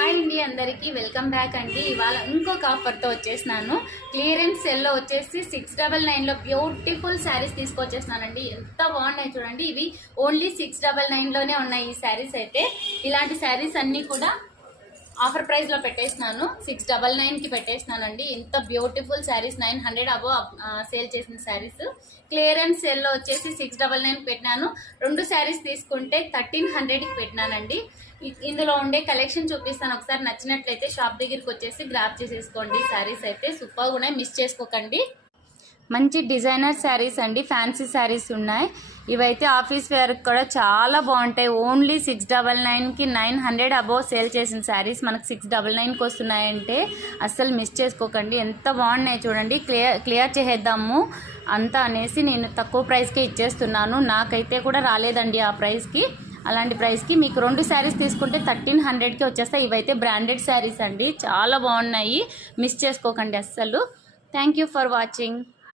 Hi అండి, అందరికీ welcome back అండి. ఇవాళ ఇంకొక ఆఫర్తో వచ్చేసినాను. క్లియరెన్స్ సెల్లో వచ్చేసి 699లో బ్యూటిఫుల్ శారీస్ తీసుకొచ్చేసినానండి. ఎంత బాగున్నాయి చూడండి. ఇవి ఓన్లీ 699లోనే ఉన్నాయి ఈ శారీస్ అయితే. ఇలాంటి శారీస్ అన్నీ కూడా ఆఫర్ ప్రైస్లో పెట్టేసినాను. 699కి పెట్టేసినానండి. ఇంత బ్యూటిఫుల్ శారీస్ 900 అబో సేల్ చేసిన శారీస్. క్లియరెన్స్ సెల్లో వచ్చేసి 699 పెట్టినాను. 2 శారీస్ తీసుకుంటే 1300కి పెట్టినానండి. ఇందులో ఉండే కలెక్షన్ చూపిస్తాను. ఒకసారి నచ్చినట్లయితే షాప్ దగ్గరికి వచ్చేసి గ్రాప్ చేసేసుకోండి. శారీస్ అయితే సూపర్గా ఉన్నాయి, మిస్ చేసుకోకండి. మంచి డిజైనర్ శారీస్ అండి, ఫ్యాన్సీ శారీస్ ఉన్నాయి. ఇవైతే ఆఫీస్ వేర్కి కూడా చాలా బాగుంటాయి. ఓన్లీ 699కి 900 అబోవ్ సేల్ చేసిన శారీస్ మనకు 699కి వస్తున్నాయంటే అస్సలు మిస్ చేసుకోకండి. ఎంత బాగున్నాయి చూడండి. క్లియర్ చేసేద్దాము అంతా అనేసి నేను తక్కువ ప్రైస్కే ఇచ్చేస్తున్నాను. నాకైతే కూడా రాలేదండి ఆ ప్రైస్కి. అలాంటి ప్రైస్కి మీకు 2 శారీస్ తీసుకుంటే 1300కి వచ్చేస్తాయి. ఇవైతే బ్రాండెడ్ శారీస్ అండి, చాలా బాగున్నాయి, మిస్ చేసుకోకండి అస్సలు. Thank you for watching.